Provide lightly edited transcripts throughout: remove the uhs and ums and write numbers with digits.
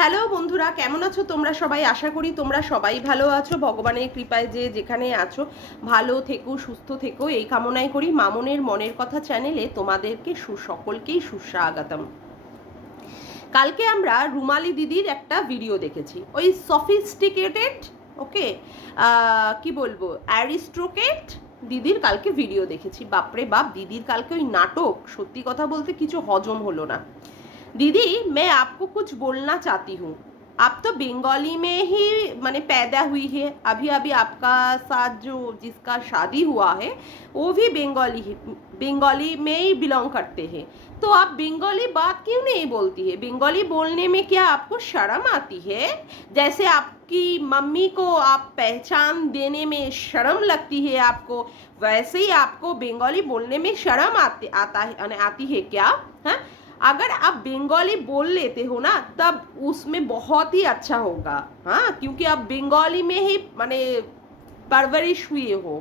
Hello বন্ধুরা, কেমন আছো তোমরা সবাই? আশা করি তোমরা সবাই ভালো আছো। ভগবানের কৃপায় যে যেখানে আছো ভালো থেকো, সুস্থ থেকো, এই কামনাই করি। মামনের মনের কথা চ্যানেলে তোমাদেরকে সকলকেই সুস্বাগতম। কালকে আমরা রুমালি দিদির একটা ভিডিও দেখেছি, ওই সফিস্টিকেটেড, ওকে, কি বলবো, অ্যারিস্টোক্রেট দিদির কালকে ভিডিও দেখেছি। বাপরে বাপ, দিদির কালকে ওই নাটক, সত্যি কথা বলতে কিছু হজম হলো না। दीदी मैं आपको कुछ बोलना चाहती हूँ। आप तो बंगाली में ही माने पैदा हुई है। अभी अभी आपका साथ जो जिसका शादी हुआ है वो भी बंगाली में ही बिलोंग करते हैं, तो आप बंगाली बात क्यों नहीं बोलती है? बंगाली बोलने में क्या आपको शर्म आती है? जैसे आपकी मम्मी को आप पहचान देने में शर्म लगती है आपको, वैसे ही आपको बंगाली बोलने में शर्म आती है क्या? हाँ, अगर आप बंगाली बोल लेते हो ना तब उसमें बहुत ही अच्छा होगा। हाँ, क्योंकि आप बंगाली में ही माने परवरिश हुए हो,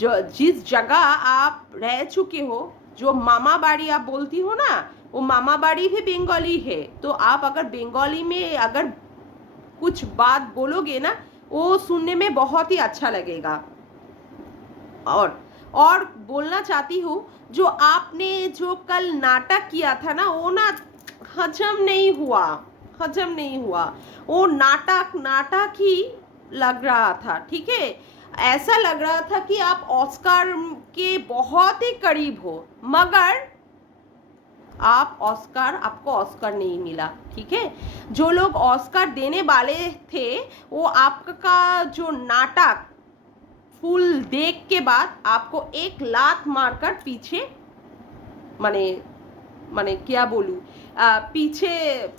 जो जिस जगह आप रह चुके हो, जो मामा बाड़ी आप बोलती हो ना, वो मामा बाड़ी भी बंगाली है। तो आप अगर बंगाली में अगर कुछ बात बोलोगे ना, वो सुनने में बहुत ही अच्छा लगेगा। और बोलना चाहती हूँ, जो आपने जो कल नाटक किया था ना, वो ना हजम नहीं हुआ, हजम नहीं हुआ। वो नाटक ही लग रहा था, ठीक है। ऐसा लग रहा था कि आप ऑस्कर के बहुत ही करीब हो, मगर आपको ऑस्कर नहीं मिला, ठीक है। जो लोग ऑस्कर देने वाले थे वो आपका जो नाटक फुल देख के बाद आपको एक लात मारकर पीछे माने माने क्या बोलूं, पीछे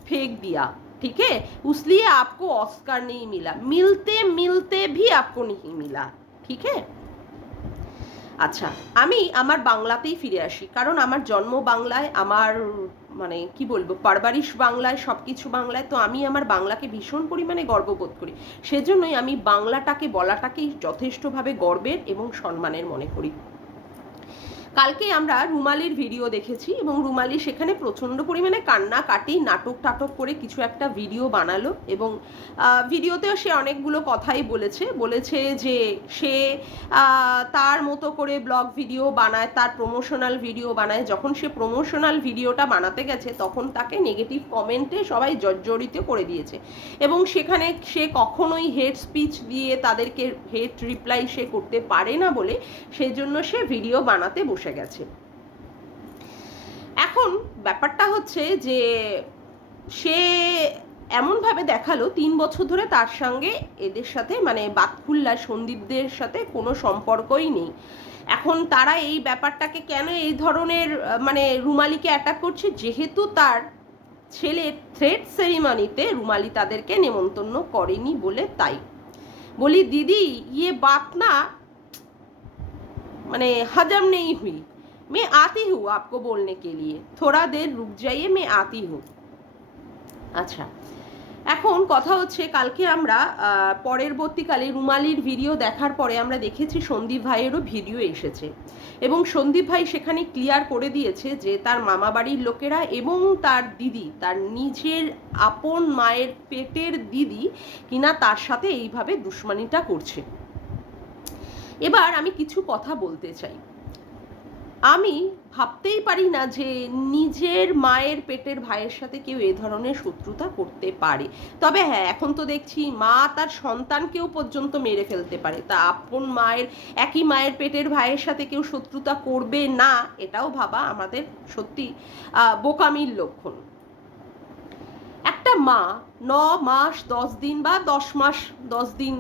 फेंक दिया, ठीक है। इसलिए आपको ऑस्कर नहीं मिला, मिलते मिलते भी आपको नहीं मिला, ठीक है। আচ্ছা, আমি আমার বাংলাতেই ফিরে আসি, কারণ আমার জন্ম বাংলায়, আমার মানে কি বলবো, পারবারিশ বাংলায়, সব কিছু বাংলায়। তো আমি আমার বাংলাকে ভীষণ পরিমাণে গর্ববোধ করি। সেজন্যই আমি বাংলাটাকে বলাটাকেই যথেষ্টভাবে গর্বের এবং সম্মানের মনে করি। কালকে আমরা রুমালির ভিডিও দেখেছি এবং রুমালি সেখানে প্রচণ্ড পরিমাণে কান্নাকাটি নাটক টাটক করে কিছু একটা ভিডিও বানালো এবং ভিডিওতেও সে অনেকগুলো কথাই বলেছে যে সে তার মতো করে ব্লগ ভিডিও বানায়, তার প্রমোশনাল ভিডিও বানায়। যখন সে প্রমোশনাল ভিডিওটা বানাতে গেছে তখন তাকে নেগেটিভ কমেন্টে সবাই জর্জরিত করে দিয়েছে এবং সেখানে সে কখনোই হেট স্পিচ দিয়ে তাদেরকে হেট রিপ্লাই সে করতে পারে না বলে সেজন্য সে ভিডিও বানাতে বসে গেছে। এখন ব্যাপারটা হচ্ছে যে সে এমনভাবে দেখালো 3 বছর ধরে তার সঙ্গে এদের সাথে মানে বাতকুল্লা সন্দীপদের সাথে কোনো সম্পর্কই নেই। এখন তারা এই ব্যাপারটাকে কেন এই ধরনের মানে রুমালিকে অ্যাটাক করছে, যেহেতু তার ছেলের থ্রেড সেরিমনিতে রুমালি তাদেরকে নেমন্তন্ন করেনি বলে। তাই বলি দিদি, ইয়ে বাত না मैंने हजम नहीं हुई, मैं आती हूँ आपको बोलने के लिए, थोड़ा देर रुक जाइए, मैं आती हूँ। আচ্ছা, এখন কথা হচ্ছে কালকে আমরা পরবর্তীকালে রুমালির ভিডিও দেখার পরে আমরা দেখেছি সন্দীপ ভাইয়েরও ভিডিও এসেছে এবং সন্দীপ ভাই সেখানে ক্লিয়ার করে দিয়েছে যে তার মামা বাড়ির লোকেরা এবং তার দিদি, তার নিজের আপন মায়ের পেটের দিদি কিনা তার সাথে এইভাবে দুশ্মনীটা করছে। এবার আমি কিছু কথা বলতে চাই। আমি ভাবতেই পারি না যে নিজের মায়ের পেটের ভাইয়ের সাথে কেউ এ ধরনের শত্রুতা করতে পারে। তবে হ্যাঁ, এখন তো দেখছি মা তার সন্তানকেও পর্যন্ত মেরে ফেলতে পারে, তা আপন মায়ের, একই মায়ের পেটের ভাইয়ের সাথে কেউ শত্রুতা করবে না, এটাও ভাবা আমাদের সত্যি বোকামির লক্ষণ। একটা মা 9 মাস 10 দিন বা 10 মাস 10 দিন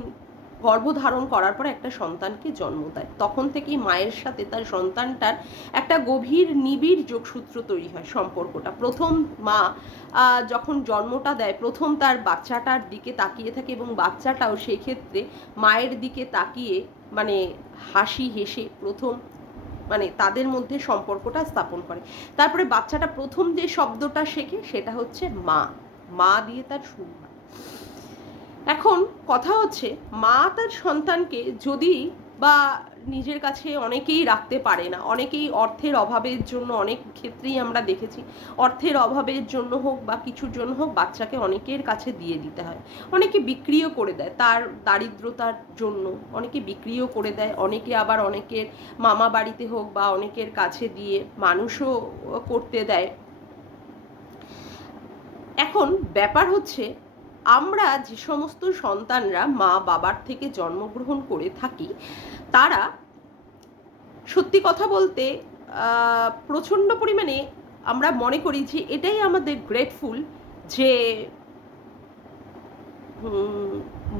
গর্ভধারণ করার পর একটা সন্তানকে জন্ম দেয়, তখন থেকেই মায়ের সাথে তার সন্তানটার একটা গভীর নিবিড় যোগসূত্র তৈরি হয়। সম্পর্কটা প্রথম মা যখন জন্মটা দেয় প্রথম তার বাচ্চাটার দিকে তাকিয়ে থাকে এবং বাচ্চাটাও সেই ক্ষেত্রে মায়ের দিকে তাকিয়ে মানে হাসি হেসে প্রথম মানে তাদের মধ্যে সম্পর্কটা স্থাপন করে। তারপরে বাচ্চাটা প্রথম যে শব্দটা শেখে সেটা হচ্ছে মা, মা দিয়ে তার শুরু হয়। এখন কথা হচ্ছে মা তার সন্তানকে যদি বা নিজের কাছে অনেকেই রাখতে পারে না, অনেকেই অর্থের অভাবের জন্য, অনেক ক্ষেত্রেই আমরা দেখেছি অর্থের অভাবের জন্য হোক বা কিছুর জন্য হোক বাচ্চাকে অনেকের কাছে দিয়ে দিতে হয়। অনেকে বিক্রিও করে দেয় তার দারিদ্রতার জন্য, অনেকে বিক্রিও করে দেয়, অনেকে আবার অনেকের মামা বাড়িতে হোক বা অনেকের কাছে দিয়ে মানুষও করতে দেয়। এখন ব্যাপার হচ্ছে, আমরা যে সমস্ত সন্তানরা মা বাবার থেকে জন্মগ্রহণ করে থাকি তারা সত্যি কথা বলতে প্রচণ্ড পরিমাণে আমরা মনে করি যে এটাই আমাদের গ্রেটফুল যে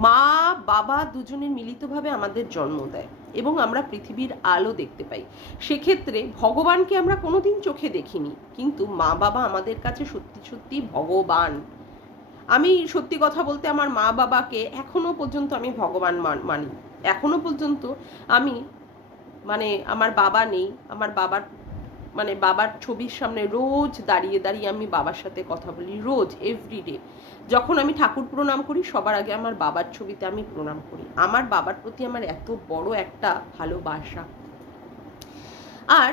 মা বাবা দুজনের মিলিতভাবে আমাদের জন্ম দেয় এবং আমরা পৃথিবীর আলো দেখতে পাই। সেক্ষেত্রে ভগবানকে আমরা কোনোদিন চোখে দেখিনি, কিন্তু মা বাবা আমাদের কাছে সত্যি সত্যি ভগবান। আমি সত্যি কথা বলতে আমার মা বাবাকে এখনো পর্যন্ত আমি ভগবান মানি। এখনো পর্যন্ত আমি আমার বাবা নেই, আমার বাবার ছবির সামনে রোজ দাঁড়িয়ে দাঁড়িয়ে আমি বাবার সাথে কথা বলি, রোজ এভরিডে। যখন আমি ঠাকুর প্রণাম করি সবার আগে আমার বাবার ছবিতে আমি প্রণাম করি। আমার বাবার প্রতি আমার এত বড় একটা ভালোবাসা। আর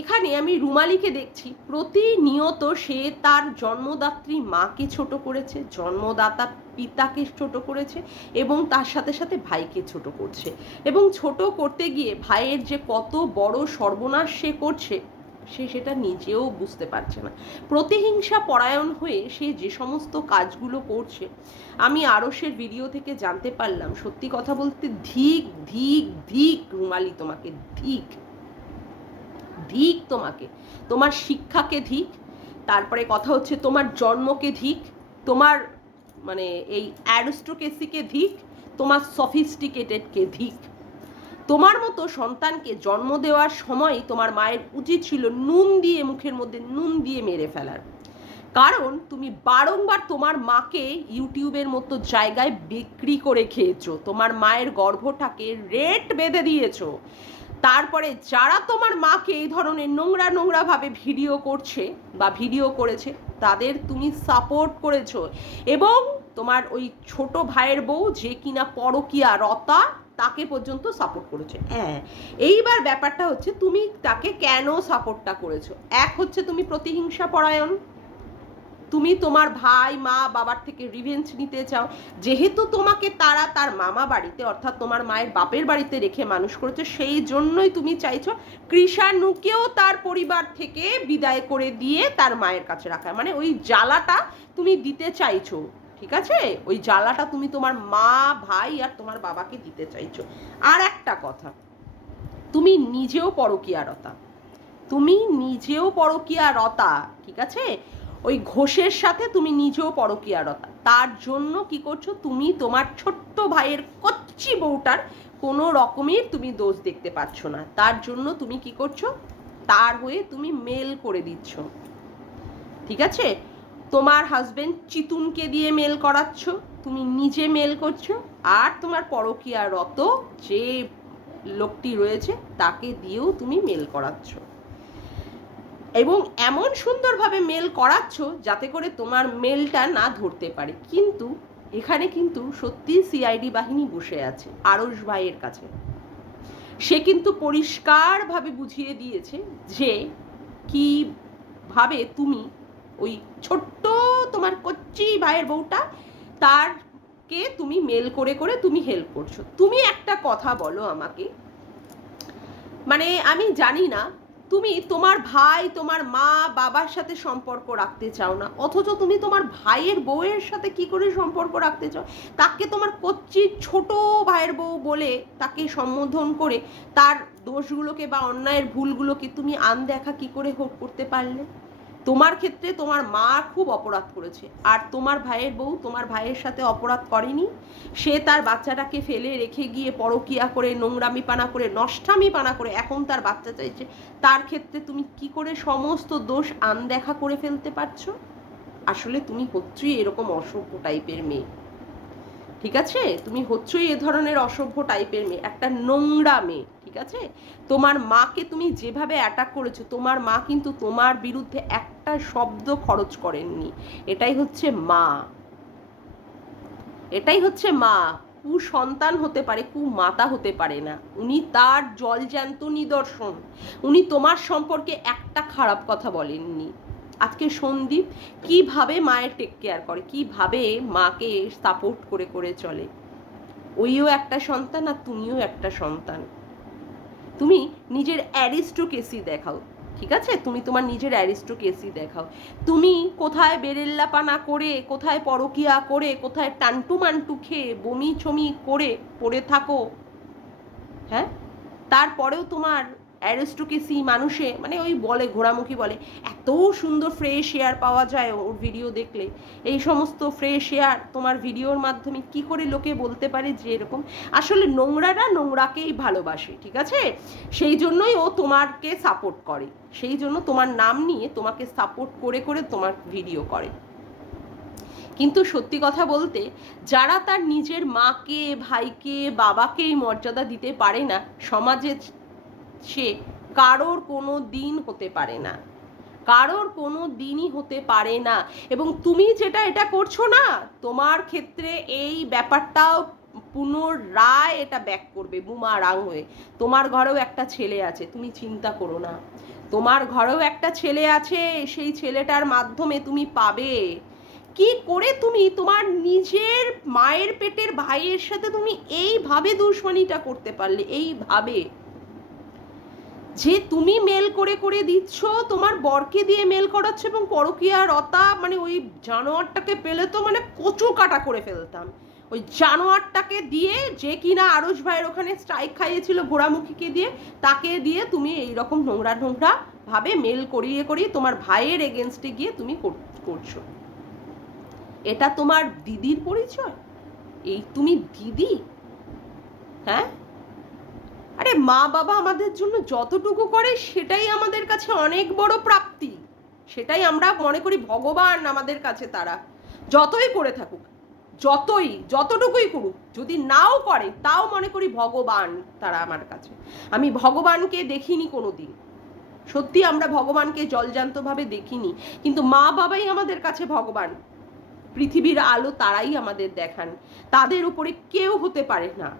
এখানে আমি রুমালিকে দেখছি প্রতিনিয়ত সে তার জন্মদাত্রী মাকে ছোট করেছে, জন্মদাতা পিতাকে ছোট করেছে এবং তার সাথে সাথে ভাইকে ছোট করছে, এবং ছোট করতে গিয়ে ভাইয়ের যে কত বড় সর্বনাশ সে করছে সে সেটা নিজেও বুঝতে পারছে না। প্রতিহিংসা পরায়ণ হয়ে সে যে সমস্ত কাজগুলো করছে, আমি আরশের ভিডিও থেকে জানতে পারলাম, সত্যি কথা বলতে ধিক ধিক ধিক রুমালি, তোমাকে ধিক ধিক, তোমাকে, তোমার শিক্ষাকে ধিক, তারপরে কথা হচ্ছে তোমার জন্মকে ধিক, তোমার এই অ্যারিস্টোক্রেসিকে ধিক, তোমার সফিস্টিকেটেডকে ধিক। তোমার মতো সন্তানকে জন্ম দেওয়ার সময় তোমার মায়ের উচিত ছিল নুন দিয়ে, মুখের মধ্যে নুন দিয়ে মেরে ফেলার। কারণ তুমি বারংবার তোমার মাকে ইউটিউবের মতো জায়গায় বিক্রি করে খেয়েছো, তোমার মায়ের গর্ভটাকে রেট বেঁধে দিয়েছো। তারপরে যারা তোমার মাকে এই ধরনের নোংরা নোংরা ভাবে ভিডিও করছে বা ভিডিও করেছে তাদের তুমি সাপোর্ট করেছো, এবং তোমার ওই ছোট ভাইয়ের বউ যে কিনা পরকীয়া রতা তাকে পর্যন্ত সাপোর্ট করেছে। হ্যাঁ, এইবার ব্যাপারটা হচ্ছে তুমি তাকে কেন সাপোর্টটা করেছো। এক হচ্ছে তুমি প্রতিহিংসা পরায়ণ, তুমি তোমার ভাই মা বাবার থেকে রিভেঞ্জ নিতে চাও। যেহেতু তোমাকে তারা তার মামা বাড়িতে অর্থাৎ তোমার মায়ের বাপের বাড়িতে রেখে মানুষ করেছে, সেই জন্যই তুমি চাইছো কৃষাণুকেও তার পরিবার থেকে বিদায় করে দিয়ে তার মায়ের কাছে রাখা, ওই জ্বালাটা তুমি দিতে চাইছো। ঠিক আছে, ওই জ্বালাটা তুমি তোমার মা ভাই আর তোমার বাবাকে দিতে চাইছো। আর একটা কথা, তুমি নিজেও পরকীয়ারতা, তুমি নিজেও পরকীয়ারতা, ঠিক আছে, ওই ঘোষের সাথে তুমি নিজেও পরকীয়ারতা। তার জন্য কি করছো, তুমি তোমার ছোট্ট ভাইয়ের কচ্চি বউটার কোনো রকমের তুমি দোষ দেখতে পাচ্ছ না, তার জন্য তুমি কি করছো, তার হয়ে তুমি মেল করে দিচ্ছ। ঠিক আছে, তোমার হাজবেন্ড চিতুনকে দিয়ে মেল করাচ্ছ, তুমি নিজে মেল করছো, আর তোমার পরকীয়ারত যে লোকটি রয়েছে তাকে দিয়েও তুমি মেল করাচ্ছ, এবং এমন সুন্দরভাবে মেল করাচ্ছ যাতে করে তোমার মেলটা না ধরতে পারে। কিন্তু এখানে কিন্তু সত্যি সিআইডি বাহিনী বসে আছে আরশ ভাইয়ের কাছে। সে কিন্তু পরিষ্কারভাবে বুঝিয়ে দিয়েছে যে কিভাবে তুমি ওই ছোট্ট তোমার কচ্চি ভাইয়ের বউটা তারকে তুমি মেল করে করে তুমি হেল্প করছো। তুমি একটা কথা বলো আমাকে, আমি জানি না, তুমি তোমার ভাই তোমার মা বাবার সাথে সম্পর্ক রাখতে চাও না, অথচ তুমি তোমার ভাইয়ের বউয়ের সাথে কি করে সম্পর্ক রাখতে চাও। তাকে তোমার কচ্চি ছোট ভাইয়ের বউ বলে তাকে সম্বোধন করে তার দোষগুলোকে বা অন্যায়ের ভুলগুলোকে তুমি আনদেখা কি করে করতে পারলে। তোমার ক্ষেত্রে তোমার মা খুব অপরাধ করেছে, আর তোমার ভাইয়ের বউ তোমার ভাইয়ের সাথে অপরাধ করেনি। সে তার বাচ্চাটাকে ফেলে রেখে গিয়ে পরকীয়া করে, নোংরামি পানা করে, নষ্টামি পানা করে এখন তার বাচ্চা চাইছে। তার ক্ষেত্রে তুমি কি করে সমস্ত দোষ আনদেখা করে ফেলতে পারছো। আসলে তুমি হচ্ছই এরকম অসভ্য টাইপের মেয়ে। ঠিক আছে, তুমি হচ্ছই এ ধরনের অসভ্য টাইপের মেয়ে, একটা নোংরা মেয়ে। ঠিক আছে, তোমার মাকে তুমি যেভাবে অ্যাটাক করেছো, তোমার মা কিন্তু তোমার বিরুদ্ধে একটা শব্দ খরচ করেননি। এটাই হচ্ছে মা, এটাই হচ্ছে মা। কুসন্তান হতে পারে, কুমাতা হতে পারে না। উনি তার জলজ্যান্ত নিদর্শন। উনি তোমার সম্পর্কে একটা খারাপ কথা বলেননি। আজকে সন্দীপ কিভাবে মায়ের টেক কেয়ার করে, কিভাবে মাকে সাপোর্ট করে করে চলে। ওইও একটা সন্তান আর তুমিও একটা সন্তান। তুমি নিজের অ্যারিস্টোক্রেসি দেখাও, ঠিক আছে? তুমি তোমার নিজের অ্যারিস্টোক্রেসি দেখাও। তুমি কোথায় বেরেল্লাপানা করে, কোথায় পরকিয়া করে, কোথায় টান্টু মান্টু খেয়ে বমি ছমি করে পড়ে থাকো, হ্যাঁ? তারপরেও তোমার অ্যারিস্টোক্রেসি মানুষে মানে ওই বলে ঘোড়ামুখী বলে এত সুন্দর ফ্রেশ এয়ার পাওয়া যায় ওর ভিডিও দেখলে। এই সমস্ত ফ্রেশ এয়ার তোমার ভিডিওর মাধ্যমে কি করে লোকে বলতে পারে যে এরকম? আসলে নোংরারা নোংরাকেই ভালোবাসে, ঠিক আছে? সেই জন্যই ও তোমাকে সাপোর্ট করে, সেই জন্য তোমার নাম নিয়ে তোমাকে সাপোর্ট করে করে তোমার ভিডিও করে। কিন্তু সত্যি কথা বলতে, যারা তার নিজের মাকে, ভাইকে, বাবাকেই মর্যাদা দিতে পারে না, সমাজে সে কারোর কোনো দিন হতে পারে না, কারোর কোনো দিনই হতে পারে না। এবং তুমি যেটা এটা করছো না, তোমার ক্ষেত্রে এই ব্যাপারটাও পুনরায় এটা ব্যাক করবে বুমারাং হয়ে। তোমার ঘরেও একটা ছেলে আছে, তুমি চিন্তা করো না। তোমার ঘরেও একটা ছেলে আছে, সেই ছেলেটার মাধ্যমে তুমি পাবে। কি করে তুমি তোমার নিজের মায়ের পেটের ভাইয়ের সাথে তুমি এইভাবে দুশ্মনীটা করতে পারলে? এইভাবে যে তুমি মেল করে করে দিচ্ছ, তোমার বরকে দিয়ে মেল করাচ্ছ, এবং পরকীয়া রতা মানে ওই জানোয়ারটাকে পেলে তো মানে কচু কাটা করে ফেলতাম। ওই জানোয়ারটাকে দিয়ে, যে কিনা আরশ ভাইয়ের ওখানে স্ট্রাইক খাইয়েছিল ঘোড়ামুখীকে দিয়ে, তাকে দিয়ে তুমি এইরকম নোংরা নোংরা ভাবে মেল করিয়ে করিয়ে তোমার ভাইয়ের এগেনস্টে গিয়ে তুমি করছো। এটা তোমার দিদির পরিচয়? এই তুমি দিদি? হ্যাঁ, আরে মা বাবা আমাদের জন্য যতটুকু করে সেটাই আমাদের কাছে অনেক বড় প্রাপ্তি। সেটাই আমরা মনে করি ভগবান আমাদের কাছে। তারা যতই করে থাকুক, যতটুকুই করুক, যদি নাও করে তাও মনে করি ভগবান তারা আমার কাছে। আমি ভগবানকে দেখিনি কোনো দিন, সত্যি আমরা ভগবানকে জলজান্তভাবে দেখিনি, কিন্তু মা বাবাই আমাদের কাছে ভগবান। পৃথিবীর আলো তারাই আমাদের দেখান, তাদের উপরে কেউ হতে পারে না।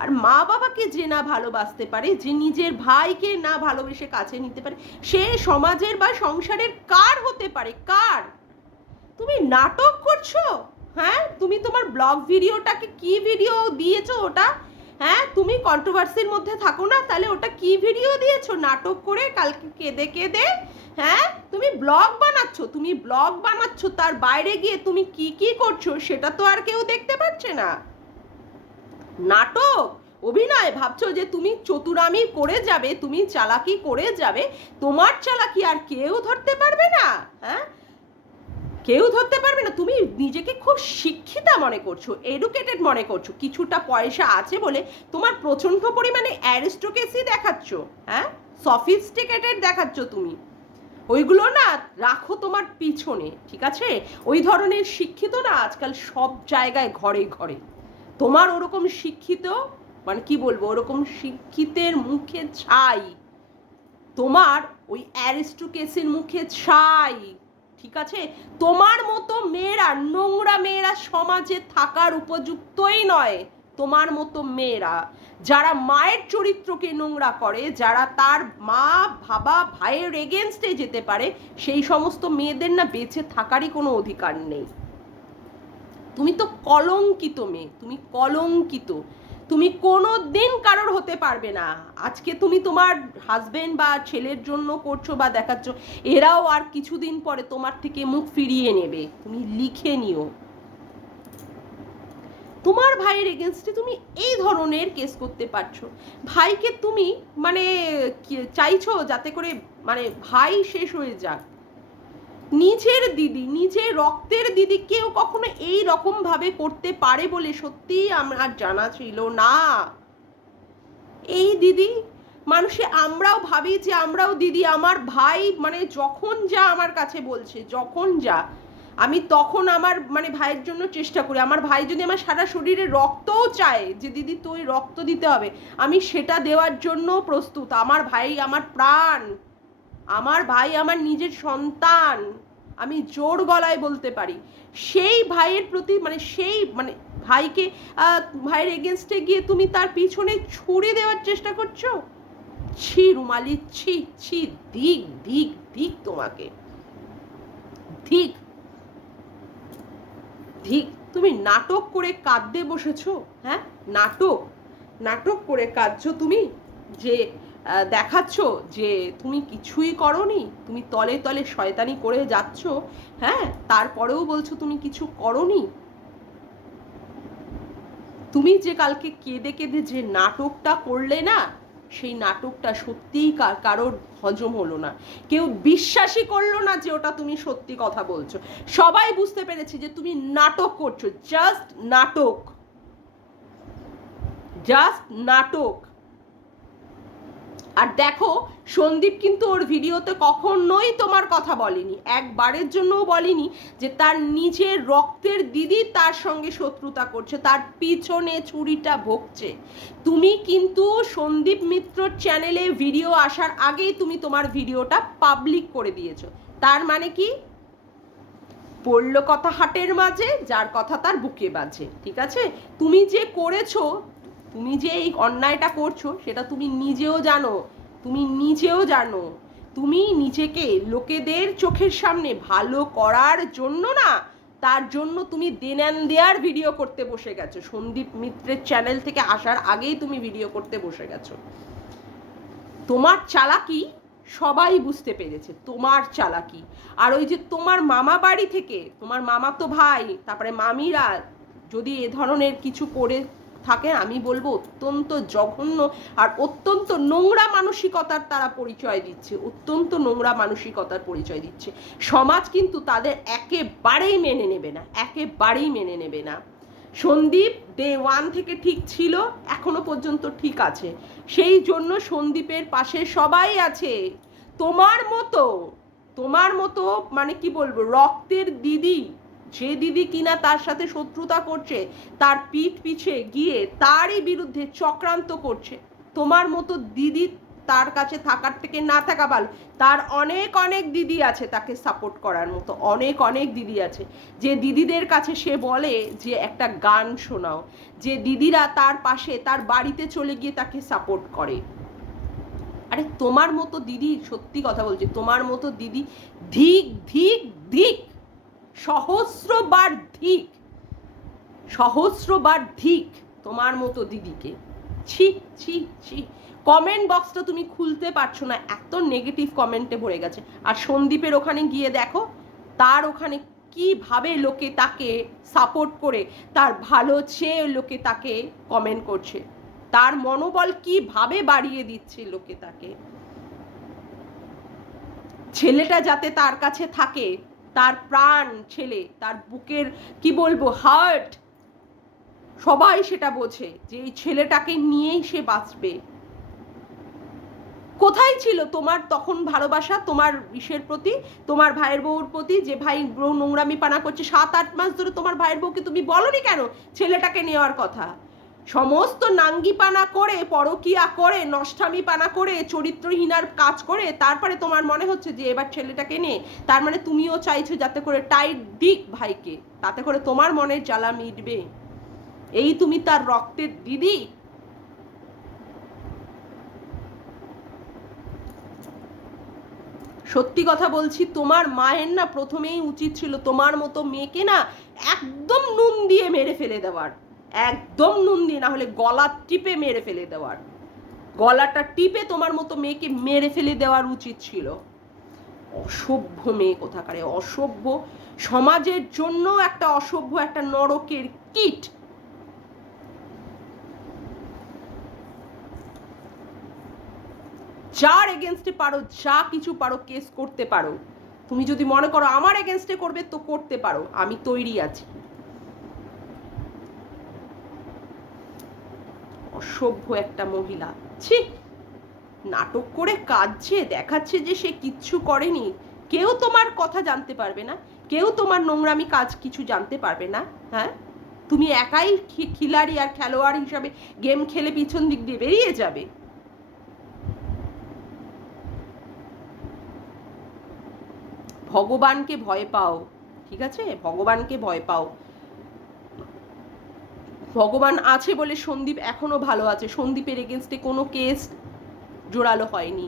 আর মা বাবাকে যে না ভালোবাসতে পারে, যে নিজের ভাইকে না ভালোবেসে কাছে নিতে পারে, সে সমাজের বা সংসারের কার হতে পারে? কার? তুমি নাটক করছো, হ্যাঁ? তুমি তোমার ব্লগ ভিডিওটাকে কি ভিডিও দিয়েছো ওটা? হ্যাঁ, তুমি কন্ট্রোভার্সির মধ্যে থাকো না, তাহলে ওটা কি ভিডিও দিয়েছো? নাটক করে কালকে কেঁদে কেঁদে, হ্যাঁ? তুমি ব্লগ বানাচ্ছ, তুমি ব্লগ বানাচ্ছ, তার বাইরে গিয়ে তুমি কি কি করছো সেটা তো আর কেউ দেখতে পাচ্ছে না। নাটক, অভিনয়, ভাবছো যে তুমি চতুরামি করে যাবে, তুমি চালাকি করে যাবে, তোমার চালাকি আর কেউ ধরতে পারবে না। হ্যাঁ, কেউ ধরতে পারবে না। তুমি নিজেকে খুব শিক্ষিতা মনে করছো, এডুকেটেড মনে করছো, কিছুটা পয়সা আছে বলে তোমার প্রচণ্ড পরিমাণে অ্যারিস্টোক্রেসি দেখাচ্ছ, হ্যাঁ, সফিস্টিকেটেড দেখাচ্ছ তুমি। ওইগুলো না রাখো তোমার পিছনে, ঠিক আছে? ওই ধরনের শিক্ষিত না আজকাল সব জায়গায় ঘরে ঘরে। তোমার ওরকম শিক্ষিত মানে কি বলবো, ওরকম শিক্ষিতের মুখে ছাই, তোমার ওই অ্যারিস্টোক্রেসির মুখে ছাই, ঠিক আছে? তোমার মতো মেয়েরা, নোংরা মেয়েরা সমাজে থাকার উপযুক্তই নয়। তোমার মতো মেয়েরা যারা মায়ের চরিত্রকে নোংরা করে, যারা তার মা বাবা ভাইয়ের এগেনস্টে যেতে পারে, সেই সমস্ত মেয়েদের না বেঁচে থাকারই কোনো অধিকার নেই। তুমি তো কলঙ্কিত মেয়ে, তুমি কলঙ্কিত। তুমি কোনো দিন কারোর হতে পারবে না। আজকে তুমি তোমার হাজবেন্ড বা ছেলের জন্য করছো বা দেখাচ্ছ, এরাও আর কিছুদিন পরে তোমার থেকে মুখ ফিরিয়ে নেবে, তুমি লিখে নিও। তোমার ভাইয়ের এগেনস্টে তুমি এই ধরনের কেস করতে পারছো, ভাইকে তুমি মানে চাইছো যাতে করে মানে ভাই শেষ হয়ে যাক। নিজের দিদি, নিজের রক্তের দিদি কেউ কখনো এই রকম ভাবে করতে পারে বলে সত্যিই আমার জানা ছিল না। এই দিদি মানুষে আমরাও ভাবি যে আমরাও দিদি, আমার ভাই মানে যখন যা আমার কাছে বলছে, যখন যা আমি তখন আমার মানে ভাইয়ের জন্য চেষ্টা করি। আমার ভাই যদি আমার সারা শরীরে রক্তও চায় যে দিদি তুই রক্ত দিতে হবে, আমি সেটা দেওয়ার জন্য প্রস্তুত। আমার ভাই আমার প্রাণ, আমার ভাই আমার নিজের সন্তান, আমি জোর গলায় বলতে পারি, সেই ভাইয়ের প্রতি মানে ভাইকে ভাইয়ের এগেনস্টে গিয়ে তুমি তার পিছনে ছুরি দেওয়ার চেষ্টা করছো। ছি রুমালি, ছি ছি, ধিক ধিক ধিক তোমাকে, ধিক ধিক। তুমি নাটক করে কাঁদতে বসেছো, হ্যাঁ নাটক করে কাঁদছো তুমি, যে দেখাচ্ছ যে তুমি কিছুই করনি, তুমি তলে তলে শয়তানি করে যাচ্ছ, হ্যাঁ, তারপরেও বলছো তুমি কিছু করনি। তুমি যে কালকে কেঁদে কেঁদে যে নাটকটা করলে না, সেই নাটকটা সত্যিই কারোর হজম হলো না, কেউ বিশ্বাসই করলো না যে ওটা তুমি সত্যি কথা বলছো। সবাই বুঝতে পেরেছে যে তুমি নাটক করছো, জাস্ট নাটক। আর দেখো, সন্দীপ কিন্তু ওর ভিডিওতে কখনোই তোমার কথা বলেনি, একবারের জন্যও বলেনি যে তার নিজের রক্তের দিদি তার সঙ্গে শত্রুতা করছে, তার পিছনে ছুরিটা ভোগছে। তুমি কিন্তু সন্দীপ মিত্রর চ্যানেলে ভিডিও আসার আগেই তুমি তোমার ভিডিওটা পাবলিক করে দিয়েছো। তার মানে কি? পড়ল কথা হাটের মাঝে, যার কথা তার বুকে বাজে, ঠিক আছে? তুমি যে করেছো, তুমি যে এই অন্যায়টা করছো, সেটা তুমি নিজেও জানো। তুমি নিজেকে লোকেদের চোখের সামনে ভালো করার জন্য না, তার জন্য তুমি দেয়ার ভিডিও করতে বসে গেছো। সন্দীপ মিত্রের চ্যানেল থেকে আসার আগেই তুমি ভিডিও করতে বসে গেছো। তোমার চালাকি সবাই বুঝতে পেরেছে, তোমার চালাকি। আর ওই যে তোমার মামা বাড়ি থেকে, তোমার মামাতো ভাই, তারপরে মামিরা যদি এ ধরনের কিছু করে থাকে, আমি বলবো অত্যন্ত জঘন্য আর অত্যন্ত নোংরা মানসিকতার তারা পরিচয় দিচ্ছে, অত্যন্ত নোংরা মানসিকতার পরিচয় দিচ্ছে। সমাজ কিন্তু তাদের একেবারেই মেনে নেবে না। সন্দীপ ডে 1 থেকে ঠিক ছিল, এখনো পর্যন্ত ঠিক আছে, সেই জন্য সন্দীপের পাশে সবাই আছে। তোমার মতো মানে কি বলবো, রক্তের দিদি, যে দিদি কিনা তার সাথে শত্রুতা করছে, তার পিছে গিয়ে তারই বিরুদ্ধে চক্রান্ত করছে, তোমার মতো দিদি তার কাছে থাকার থেকে না থাকা ভালো। তার অনেক দিদি আছে তাকে সাপোর্ট করার মতো, অনেক দিদি আছে, যে দিদিদের কাছে সে বলে যে একটা গান শোনাও, যে দিদিরা তার পাশে তার বাড়িতে চলে গিয়ে তাকে সাপোর্ট করে। আরে তোমার মতো দিদি, সত্যি কথা বলছি, তোমার মতো দিদি ধিক ধিক ধিক, সহস্রবার ধিক তোমার মতো দিদিকে। ছি ছি ছি। কমেন্ট বক্সটা তুমি খুলতে পারছো না, এত নেগেটিভ কমেন্টে ভরে গেছে। আর সন্দীপের ওখানে গিয়ে দেখো, তার ওখানে কিভাবে লোকে তাকে সাপোর্ট করে, তার ভালো চেয়ে লোকে তাকে কমেন্ট করছে, তার মনোবল কিভাবে বাড়িয়ে দিচ্ছে লোকে তাকে। ছেলেটা যাতে তার কাছে থাকে, তার প্রাণ ছেলে, তার বুকের কি বলবো হার্ট, সবাই সেটা বোঝে যে এই ছেলেটাকে নিয়েই সে বাঁচবে। কোথায় ছিল তোমার তখন ভালোবাসা, তোমার ইসের প্রতি, তোমার ভাইয়ের বউর প্রতি, যে ভাই বউ নোংরামি পানা করছে 7-8 মাস ধরে, তোমার ভাইয়ের বউকে তুমি বলনি কেন ছেলেটাকে নেওয়ার কথা? সমস্ত নাঙ্গি পানা করে, পরকিয়া করে, নষ্টামি পানা করে, চরিত্রহীনার কাজ করে, তারপরে তোমার মনে হচ্ছে যে এবার ছেলেটাকে নে। তার মানে তুমিও চাইছো যাতে করে টাইট দিক ভাইকে, তাতে করে তোমার মনের জ্বালা মিটবে। এই তুমি তার রক্তের দিদি। সত্যি কথা বলছি, তোমার মায়ের না প্রথমেই উচিত ছিল তোমার মতো মেয়েকে না একদম নুন দিয়ে মেরে ফেলে দেওয়ার, একদম নুন দিয়ে, না হলে গলা টিপে মেরে ফেলে দেওয়ার, গলাটা টিপে তোমার মতো মেয়েকে মেরে ফেলে দেওয়ার উচিত ছিল। অসভ্য মেয়ে কোথাকারে, অসভ্য, সমাজের জন্য একটা অসভ্য, একটা নরকের কীট। যার এগেনস্টে পারো, যা কিছু পারো কেস করতে পারো। তুমি যদি মনে করো আমার এগেনস্টে করবে তো করতে পারো, আমি তৈরি আছি। অসভ্য একটা মহিলা, ছি। নাটক করে কাঁদছে, দেখাচ্ছে যে সে কিচ্ছু করেনি। কেউ তোমার কথা জানতে পারবে না, কেউ তোমার নোংরামি কাজ কিছু জানতে পারবে না। হ্যাঁ, তুমি একাই খিলাড়ি আর খেলোয়াড় হিসাবে গেম খেলে পিছন দিক দিয়ে বেরিয়ে যাবে। ভগবানকে ভয় পাও, ঠিক আছে? ভগবানকে ভয় পাও। ভগবান আছে বলে সন্দীপ এখনো ভালো আছে। সন্দীপের এগেনস্টে কোনো কেস জোরালো হয়নি।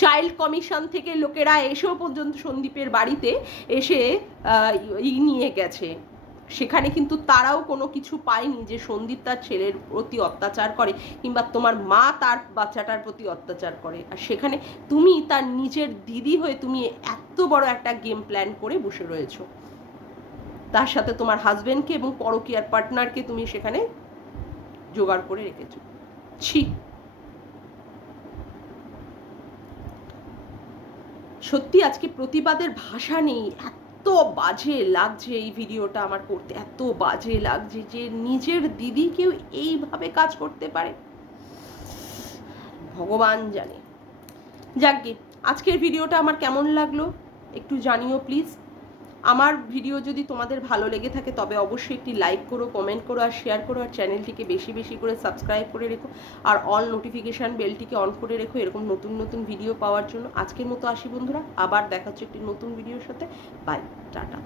চাইল্ড কমিশন থেকে লোকেরা এসেও পর্যন্ত সন্দীপের বাড়িতে এসে নিয়ে গেছে, সেখানে কিন্তু তারাও কোনো কিছু পায়নি যে সন্দীপ তার ছেলের প্রতি অত্যাচার করে কিংবা তোমার মা তার বাচ্চাটার প্রতি অত্যাচার করে। আর সেখানে তুমি তার নিজের দিদি হয়ে তুমি এত বড় একটা গেম প্ল্যান করে বসে রয়েছো। তার সাথে তোমার হাজবেন্ডকে এবং পরকীয়ার পার্টনারকে তুমি সেখানে জোগাড় করে রেখেছো। ছি, সত্যি আজকে প্রতিবাদের ভাষা নেই। এত বাজে লাগছে এই ভিডিওটা আমার করতে, এত বাজে লাগছে যে নিজের দিদি কেউ এইভাবে কাজ করতে পারে, ভগবান জানে। যাকগে, আজকের ভিডিওটা আমার কেমন লাগলো একটু জানিও প্লিজ। আমার ভিডিও যদি তোমাদের ভালো লেগে থাকে তবে অবশ্যই একটি লাইক করো, কমেন্ট করো আর শেয়ার করো, আর চ্যানেলটিকে বেশি বেশি করে সাবস্ক্রাইব করে রেখো, আর অল নোটিফিকেশান বেলটিকে অন করে রেখো এরকম নতুন নতুন ভিডিও পাওয়ার জন্য। আজকের মতো আসি বন্ধুরা, আবার দেখা হচ্ছে একটি নতুন ভিডিওর সাথে। Bye, tata.